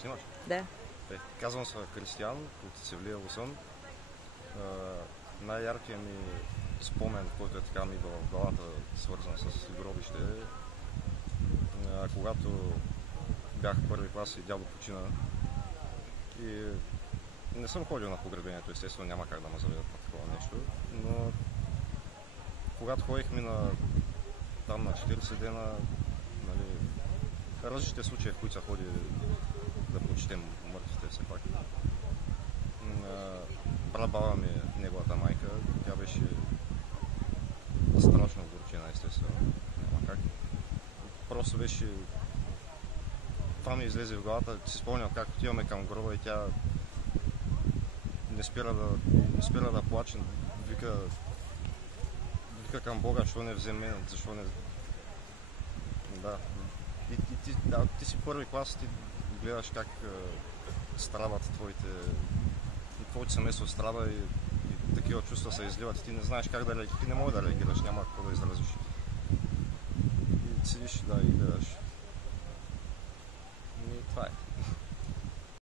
Снимаш? Да. Казвам се Кристиян от Севлиево съм. Най-яркият ми спомен, който е така ми идва в главата, свързан с гробище, когато бях в първи клас и дядо почина. И не съм ходил на погребението, естествено няма как да ме заведат на такова нещо, но когато ходихме там на 40 дена, нали, различните случаи, в които се ходи да почетем мъртвите все пак. Прабаба ми, неговата майка, тя беше страшно горчена, естествено, няма как. Просто беше... Това ми излезе в главата, си спомням как отиваме към гроба и тя не спира да плаче, вика към Бога, защо не вземе, защо не... Да. И ти си първи клас, ти гледаш как страдат твоето семейство страда и такива чувства се изливат и ти не знаеш как да реагираш, ти не можеш да реагираш, няма какво да изразиш. И седиш, да, и гледаш. И това е.